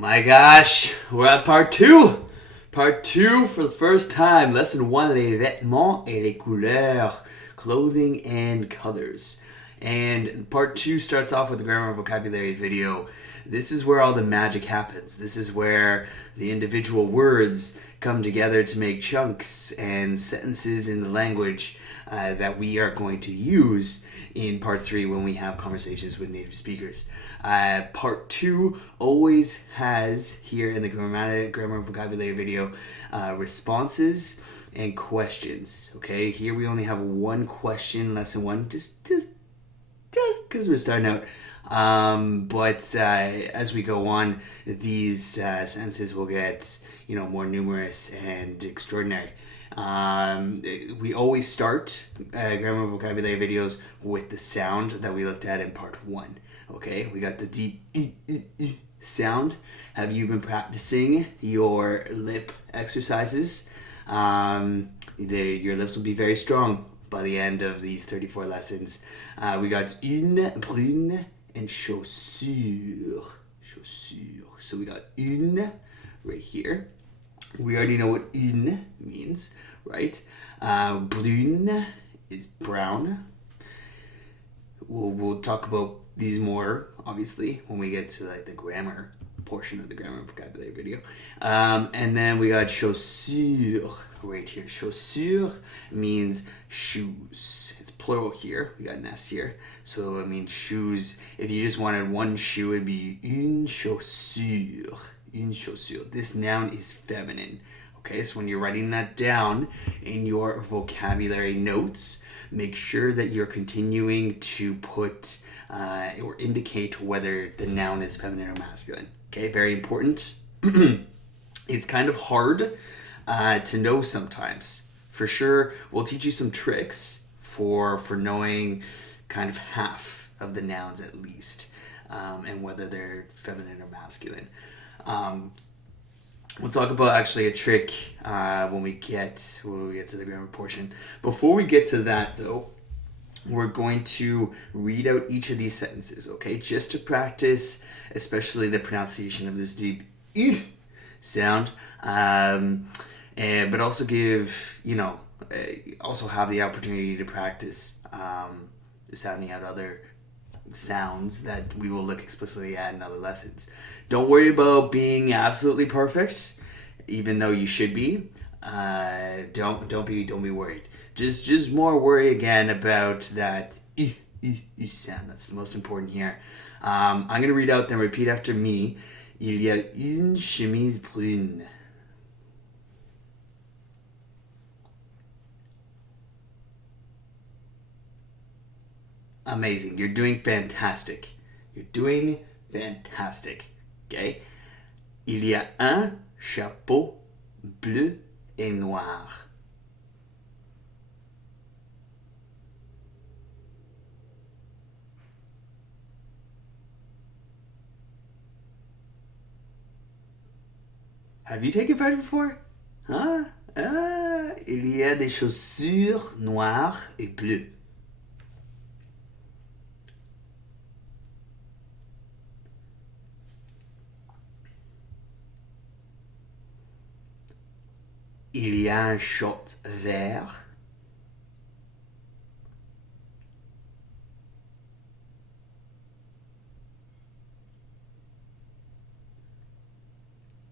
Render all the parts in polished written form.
my gosh, we're at part two. Part two for the first time. Lesson one, les vêtements et les couleurs. Clothing and colors. And part two starts off with the grammar and vocabulary video. This is where all the magic happens. This is where the individual words come together to make chunks and sentences in the language that we are going to use in part three when we have conversations with native speakers. Part two always has here in the grammar and vocabulary video responses and questions. Okay, here we only have one question, lesson one, just because we're starting out. But as we go on, these sentences will get more numerous and extraordinary. We always start grammar and vocabulary videos with the sound that we looked at in part one. Okay, we got the deep sound. Have you been practicing your lip exercises? Your lips will be very strong by the end of these 34 lessons. We got une, brune, and chaussure. So we got une right here. We already know what une means, right? Brune is brown. We'll talk about these more, obviously, when we get to the grammar portion of the grammar and vocabulary video. And then we got chaussure right here. Chaussure means shoes. It's plural here. We got an S here. So it means shoes. If you just wanted one shoe, it'd be une chaussure. Une chaussure. This noun is feminine. Okay, so when you're writing that down in your vocabulary notes, make sure that you're continuing to put or indicate whether the noun is feminine or masculine. Okay, very important. It's kind of hard to know sometimes. For sure, we'll teach you some tricks for knowing kind of half of the nouns at least, and whether they're feminine or masculine. We'll talk about actually a trick when we get to the grammar portion. Before we get to that, though, we're going to read out each of these sentences, okay? Just to practice, especially the pronunciation of this deep sound, but also give, also have the opportunity to practice sounding out other sounds that we will look explicitly at in other lessons. Don't worry about being absolutely perfect, even though you should be. Don't be worried. Just more worry again about that sound. That's the most important here. I'm gonna read out, then repeat after me. Il y a une chemise brune. Amazing. You're doing fantastic. Okay? Il y a un chapeau bleu et noir. Have you taken part before? Huh? Il y a des chaussures noires et bleues. Il y a un short vert.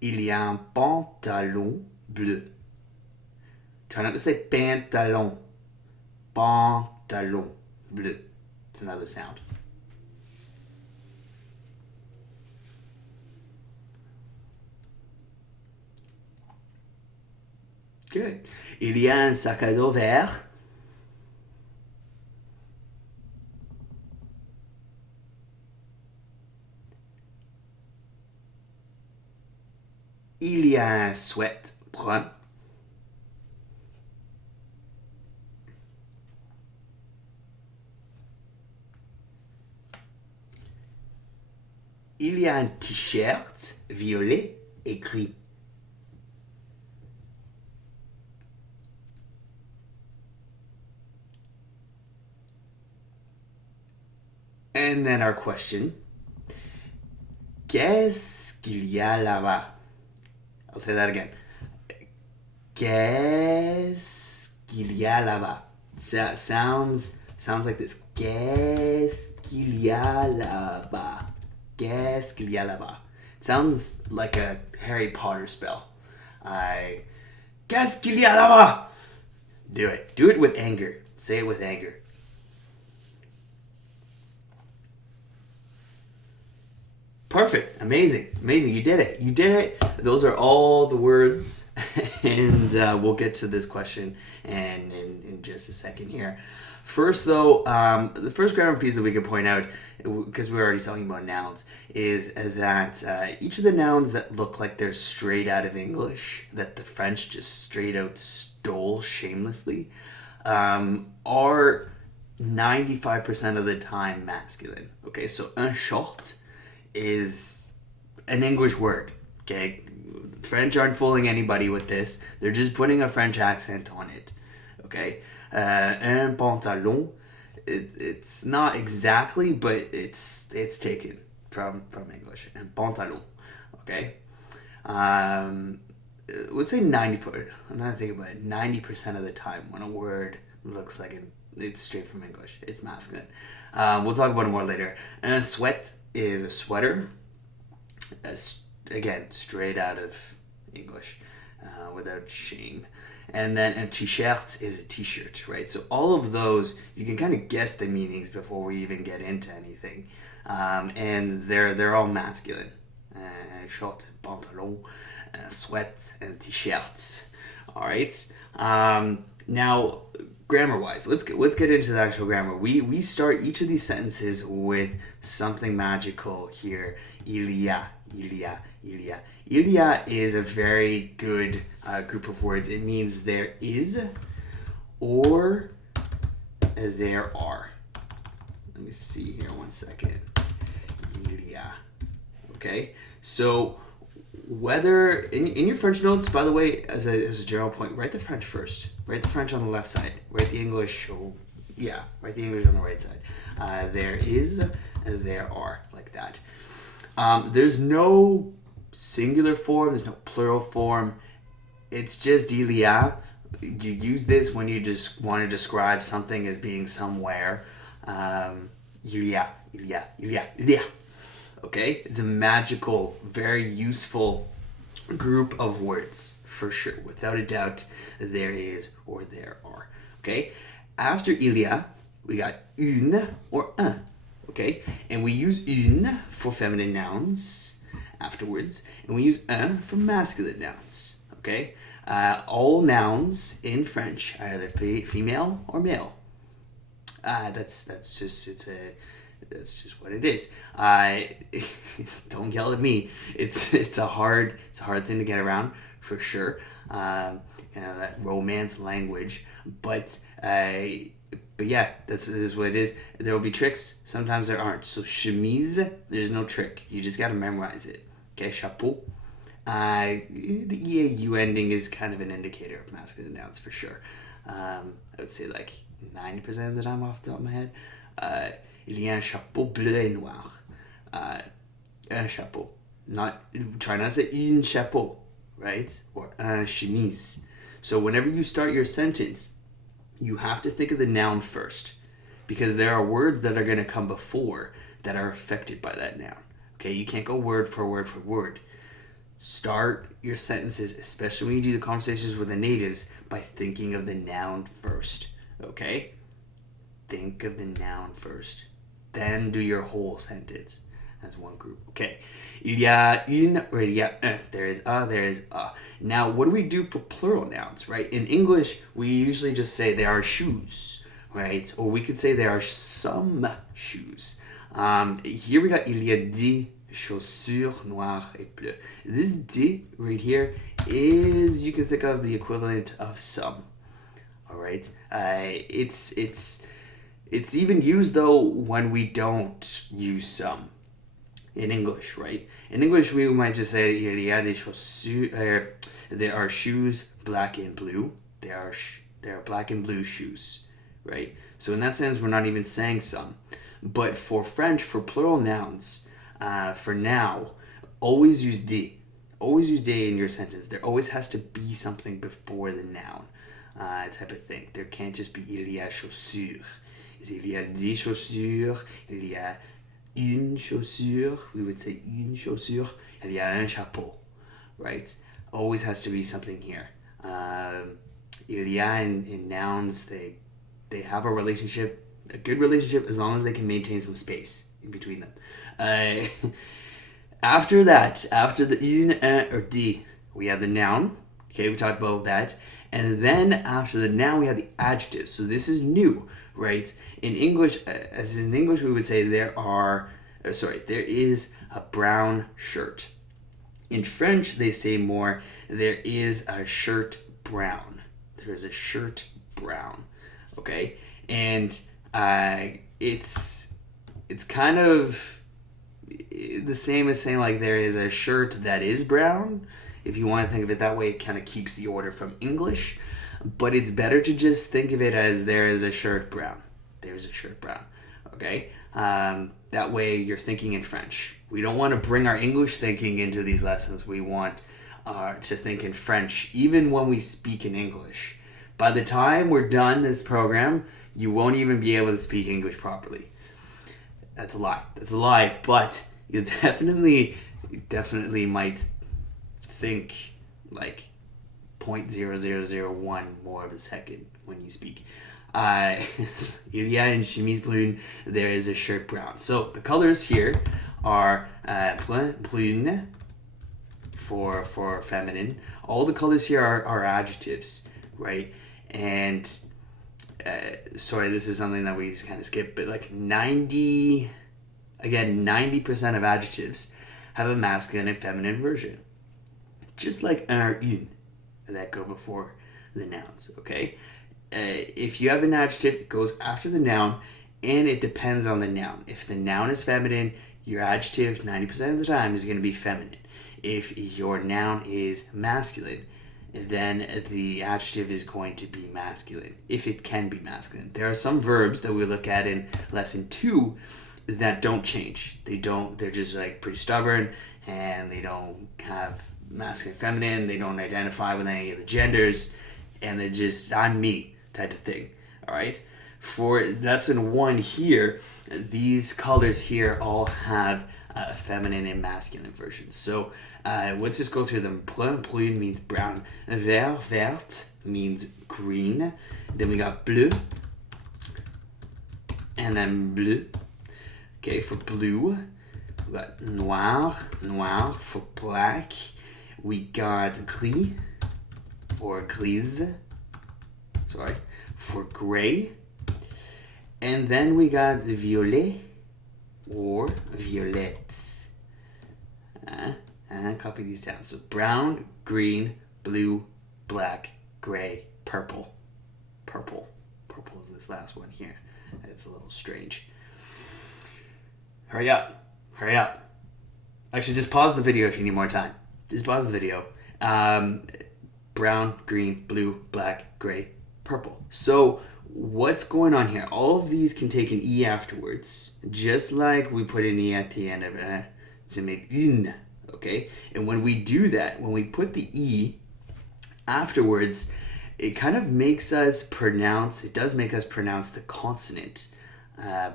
Il y a un pantalon bleu. Try not to say pantalon. Pantalon bleu. It's another sound. Good. Il y a un sac à dos vert. Il y a un sweat brun. Il y a un t-shirt violet et gris. And then our question. Qu'est-ce qu'il y a là-bas? I'll say that again. Qu'est-ce qu'il y a là-bas? Sounds like this. Qu'est-ce qu'il y a là-bas? Qu'est-ce qu'il y a là-bas? It sounds like a Harry Potter spell. Qu'est-ce qu'il y a là-bas? Do it. Do it with anger. Say it with anger. Perfect. Amazing. You did it. Those are all the words. And we'll get to this question in just a second here. First, though, the first grammar piece that we could point out, because we're already talking about nouns, is that each of the nouns that look like they're straight out of English, that the French just straight out stole shamelessly, are 95% of the time masculine. Okay, so un short is an English word. Okay, French aren't fooling anybody with this. They're just putting a French accent on it. Okay, un pantalon. It's not exactly, but it's taken from English. Un pantalon. Okay. Let's say 90%. I'm not thinking about it. 90% of the time, when a word looks like it's straight from English, it's masculine. We'll talk about it more later. Un sweat is a sweater. Again, straight out of English, without shame. And then a t-shirt is a t-shirt, right? So all of those, you can kind of guess the meanings before we even get into anything. And they're all masculine. Short, pantalon, sweat, and t-shirts. All right. Now, grammar-wise, let's get into the actual grammar. We start each of these sentences with something magical here. Il y a. Il y a is a very good group of words. It means there is or there are. Let me see here one second. Il y a. Okay, so whether in your French notes, by the way, as a general point, write the French first. Write the French on the left side. Write the English. Write the English on the right side. There is, there are, like that. There's no singular form. There's no plural form. It's just il y a. You use this when you just want to describe something as being somewhere. Il y a. Okay? It's a magical, very useful group of words, for sure. Without a doubt, there is or there are. Okay? After il y a, we got une or un. Okay? And we use une for feminine nouns afterwards, and we use un for masculine nouns. Okay? All nouns in French are either female or male. That's just what it is. Don't yell at me. It's a hard thing to get around, for sure. That romance language, but yeah, this is what it is. There will be tricks. Sometimes there aren't. So chemise, there's no trick. You just gotta memorize it. Okay, chapeau. The EAU ending is kind of an indicator of masculine nouns, for sure. I would say like 90% of the time off the top of my head. Il y a un chapeau bleu et noir. Un chapeau. Try not to say une chapeau, right? Or un chemise. So whenever you start your sentence, you have to think of the noun first, because there are words that are going to come before that are affected by that noun. Okay, you can't go word for word for word. Start your sentences, especially when you do the conversations with the natives, by thinking of the noun first. Okay? Think of the noun first. Then do your whole sentence as one group. Okay. Il y a une or il y a un. There is a. Now, what do we do for plural nouns, right? In English, we usually just say there are shoes, right? Or we could say there are some shoes. Here we got il y a des chaussures noires et bleues. This des right here is, you can think of the equivalent of some. All right. It's even used though when we don't use some in English, right? In English, we might just say il y a des chaussures. There are shoes black and blue. There are black and blue shoes, right? So in that sense, we're not even saying some. But for French, for plural nouns, for now, always use D. Always use D in your sentence. There always has to be something before the noun type of thing. There can't just be il y a chaussures. Il y a 10 chaussures. Il y a une chaussure. We would say une chaussure. Il y a un chapeau. Right? Always has to be something here. Il y a in nouns, they have a relationship, a good relationship, as long as they can maintain some space in between them. After that, after the une, un, or D, we have the noun. Okay, we talked about that. And then after the noun, we have the adjectives. So this is new, right? In English, we would say there is a brown shirt. In French, they say more, there is a shirt brown. There is a shirt brown, okay? And it's kind of the same as saying like there is a shirt that is brown. If you want to think of it that way, it kind of keeps the order from English. But it's better to just think of it as there is a shirt brown. There's a shirt brown, okay? That way you're thinking in French. We don't want to bring our English thinking into these lessons. We want to think in French, even when we speak in English. By the time we're done this program, you won't even be able to speak English properly. That's a lie. That's a lie, but you definitely might think like 0.0001 more of a second when you speak. Il y a une chemise brune, there is a shirt brown. So the colors here are brune for feminine. All the colors here are adjectives, right? And sorry, this is something that we just kind of skipped, but like 90% of adjectives have a masculine and feminine version. Just like un or une that go before the nouns, okay? If you have an adjective, it goes after the noun, and it depends on the noun. If the noun is feminine, your adjective 90% of the time is going to be feminine. If your noun is masculine, then the adjective is going to be masculine, if it can be masculine. There are some verbs that we look at in lesson 2 that don't change. They're just like pretty stubborn, and they don't have masculine, feminine, they don't identify with any of the genders, and they're just, I'm me type of thing, all right? For lesson 1 here, these colors here all have a feminine and masculine version. So let's just go through them. Brun, brune means brown. Vert, verte means green. Then we got bleu. And then bleu. Okay, for blue. We got noir, noir for black. We got gris or grise. Sorry, for gray. And then we got violet or violette. Copy these down. So brown, green, blue, black, gray, purple. Purple is this last one here. It's a little strange. Hurry up. Actually, just pause the video if you need more time. Just pause the video. Brown, green, blue, black, gray, purple. So what's going on here? All of these can take an E afterwards, just like we put an E at the end of it to make une, okay? And when we do that, when we put the E afterwards, it kind of makes us pronounce the consonant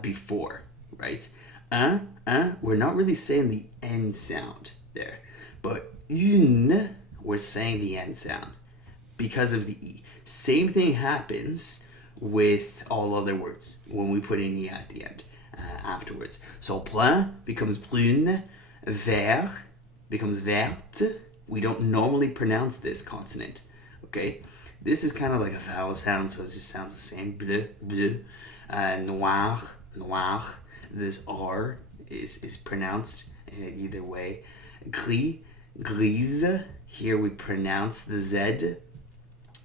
before, right? We're not really saying the N sound there, but une, we're saying the N sound because of the E. Same thing happens with all other words when we put an E at the end afterwards. So brun becomes brune, vert becomes verte. We don't normally pronounce this consonant, okay? This is kind of like a vowel sound, so it just sounds the same. Bleu, bleu. Noir, noir. This R is pronounced either way. Gris, grise. Here we pronounce the Z,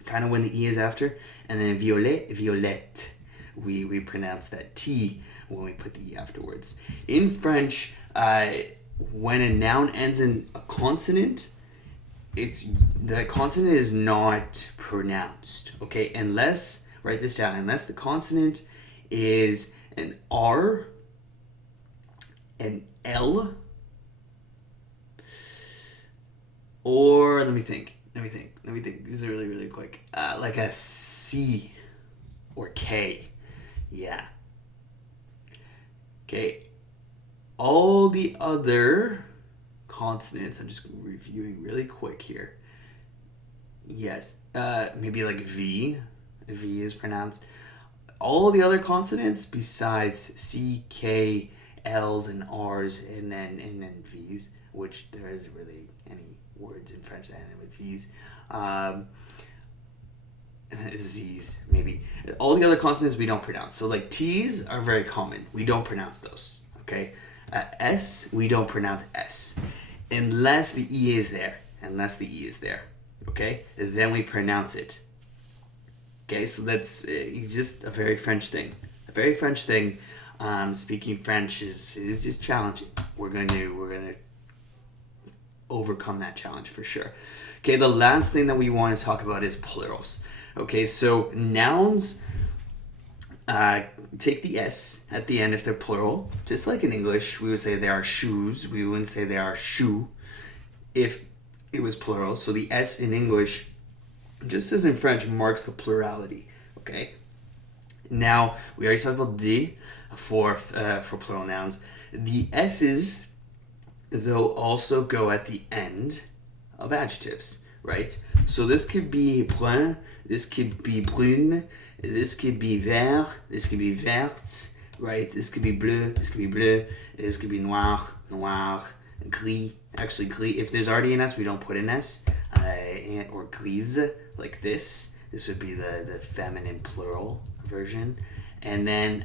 kind of when the E is after. And then violet, violette. We pronounce that T when we put the E afterwards. In French, when a noun ends in a consonant, the consonant is not pronounced, okay? Unless, write this down, unless the consonant is an R, an L, Or let me think. These are really, really quick. Like a C or K. Yeah. Okay. All the other consonants, I'm just reviewing really quick here. Yes. Maybe like V. V is pronounced. All the other consonants besides C, K, L's, and R's, and then V's, which there isn't really any words in French that end with V's. Z's, maybe. All the other consonants we don't pronounce. So like T's are very common. We don't pronounce those. Okay? S, we don't pronounce S. Unless the E is there. Okay? Then we pronounce it. Okay, so that's just a very French thing. Speaking French is just challenging. We're gonna overcome that challenge for sure. Okay, the last thing that we want to talk about is plurals. Okay, so nouns take the S at the end if they're plural. Just like in English, we would say they are shoes. We wouldn't say they are shoe if it was plural. So the S in English, just as in French, marks the plurality. Okay. Now we already talked about D for plural nouns. The S's, though, also go at the end of adjectives, right? So this could be brun, this could be brune, this could be vert, this could be verte, right? This could be bleu, this could be bleu, this could be noir, gris. Actually, gris. If there's already an S, we don't put an S. Or grise, like this. This would be the feminine plural version. And then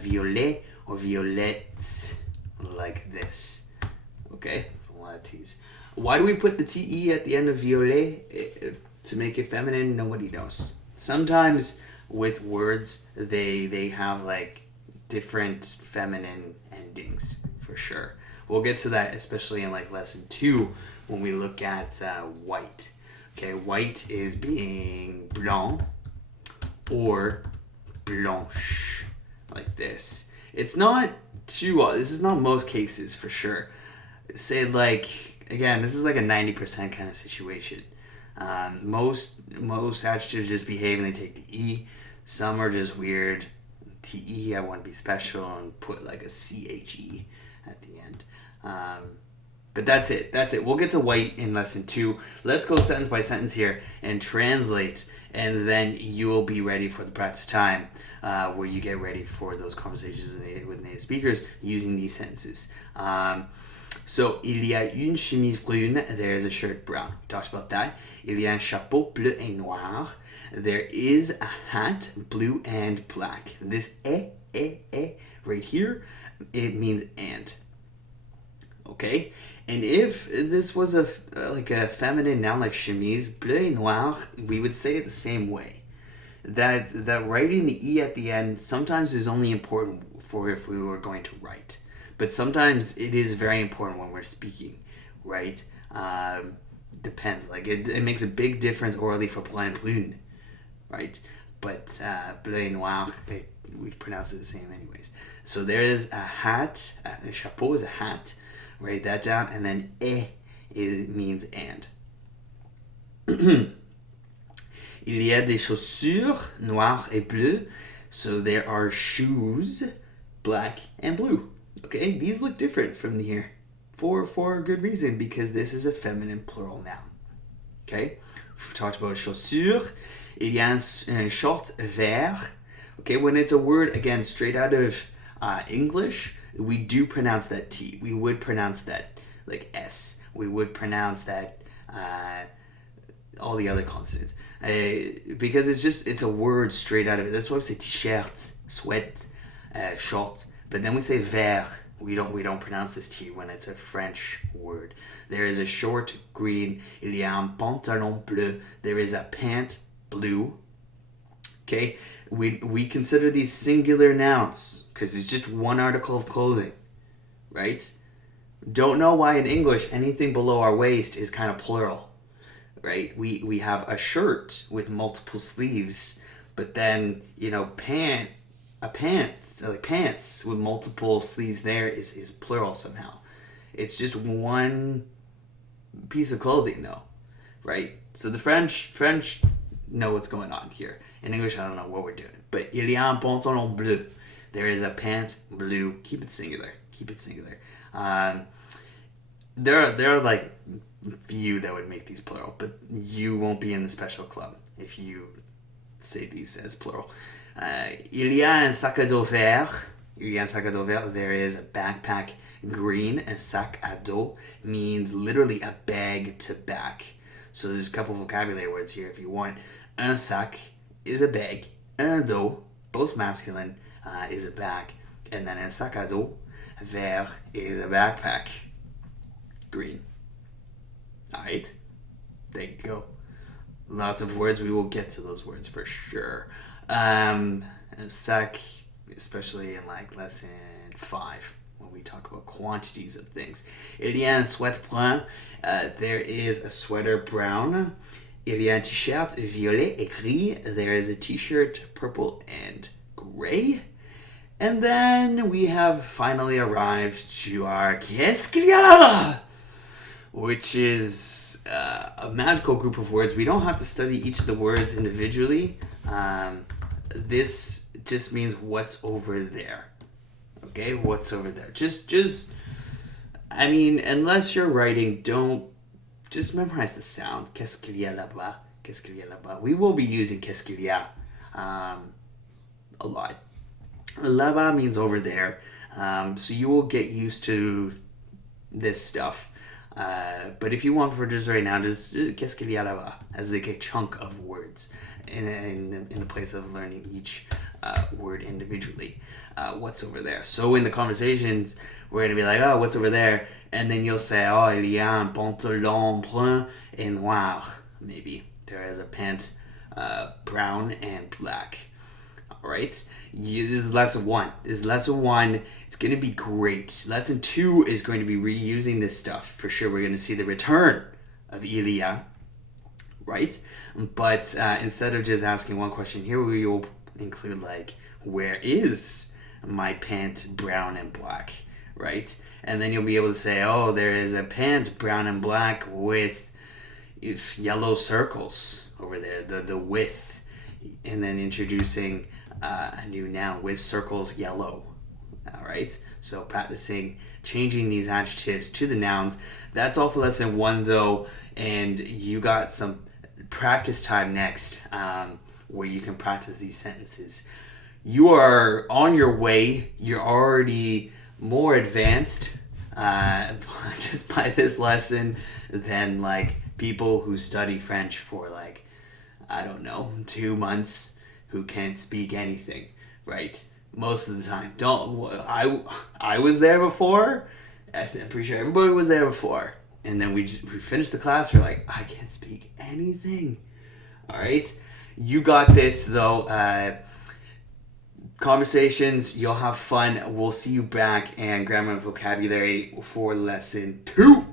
violet or violette, like this. Okay? That's a lot of T's. Why do we put the TE at the end of violet? To make it feminine? Nobody knows. Sometimes with words, they have like different feminine endings, for sure. We'll get to that, especially in like lesson 2 when we look at white. Okay, white is being blanc or blanche, like this. It's not too, this is not most cases for sure. Say like, again, this is like a 90% kind of situation. Most adjectives just behave and they take the E. Some are just weird. TE, I want to be special and put like a CHE at the end. But that's it. We'll get to white in lesson 2. Let's go sentence by sentence here and translate, and then you will be ready for the practice time where you get ready for those conversations with native speakers using these sentences. So, il y a une chemise brune, there is a shirt brown. We talked about that. Il y a un chapeau bleu et noir. There is a hat blue and black. This right here, it means and. Okay? And if this was a feminine noun like chemise, bleu et noir, we would say it the same way. That writing the E at the end sometimes is only important for if we were going to write. But sometimes it is very important when we're speaking, right? Depends. Like it makes a big difference orally for bleu and brune, right? But bleu et noir, we pronounce it the same anyways. So there is a hat, a chapeau is a hat. Write that down, and then means and. Il y a des chaussures noires et bleues. So there are shoes, black and blue. Okay, these look different from here for a good reason, because this is a feminine plural noun. Okay, we've talked about chaussures. Il y a un short vert. Okay, when it's a word, again, straight out of English, we do pronounce that T. We would pronounce that like S. We would pronounce that all the other consonants. Because it's a word straight out of it. That's why we say t-shirt, sweat, short. But then we say vert. We don't pronounce this T when it's a French word. There is a short green. Il y a un pantalon bleu. There is a pant blue. Okay, we consider these singular nouns because it's just one article of clothing, right? Don't know why in English anything below our waist is kind of plural, right? We have a shirt with multiple sleeves, but then pants with multiple sleeves there is plural somehow. It's just one piece of clothing, though, right? So the French know what's going on here. In English, I don't know what we're doing. But il y a un pantalon bleu. There is a pant blue. Keep it singular. There are like few that would make these plural, but you won't be in the special club if you say these as plural. Il y a un sac à dos vert. Il y a un sac à dos vert. There is a backpack green. Un sac à dos means literally a bag to back. So there's a couple vocabulary words here if you want. Un sac is a bag. Un dos, both masculine, is a bag. And then un sac à dos vert is a backpack. Green. Alright? There you go. Lots of words. We will get to those words for sure. Sac, especially in like lesson 5, when we talk about quantities of things. Il y a un sweat brun. There is a sweater brown. Il y a un t-shirt violet et gris. There is a t-shirt purple and gray. And then we have finally arrived to our Qu'est-ce qu'il y a là-bas? Which is a magical group of words. We don't have to study each of the words individually. This just means what's over there. Okay, what's over there? I mean, unless you're writing, just memorize the sound. Qu'est-ce qu'il y a là-bas? Qu'est-ce qu'il y a là-bas? We will be using qu'est-ce qu'il y a a lot. Là-bas means over there. So you will get used to this stuff. But if you want for just right now, just qu'est-ce qu'il y a là-bas as like a chunk of words in the place of learning each word individually. What's over there? So in the conversations, we're going to be like, oh, what's over there? And then you'll say, oh, il y a un pantalon brun et noir. Maybe. There is a pant brown and black. All right? This is lesson 1. It's going to be great. Lesson 2 is going to be reusing this stuff. For sure, we're going to see the return of il y a. Right? But instead of just asking one question here, we will include like, where is my pant brown and black? Right? And then you'll be able to say, oh, there is a pant brown and black with yellow circles over there, the width. And then introducing a new noun with circles yellow. All right? So practicing changing these adjectives to the nouns. That's all for lesson 1 though. And you got some practice time next where you can practice these sentences. You are on your way. You're already more advanced just by this lesson than like people who study French for like, I don't know, 2 months who can't speak anything, right? Most of the time. I was there before. I'm pretty sure everybody was there before. And then we finished the class. We're like, I can't speak anything. All right? You got this, though. Conversations, you'll have fun. We'll see you back and grammar and vocabulary for lesson 2.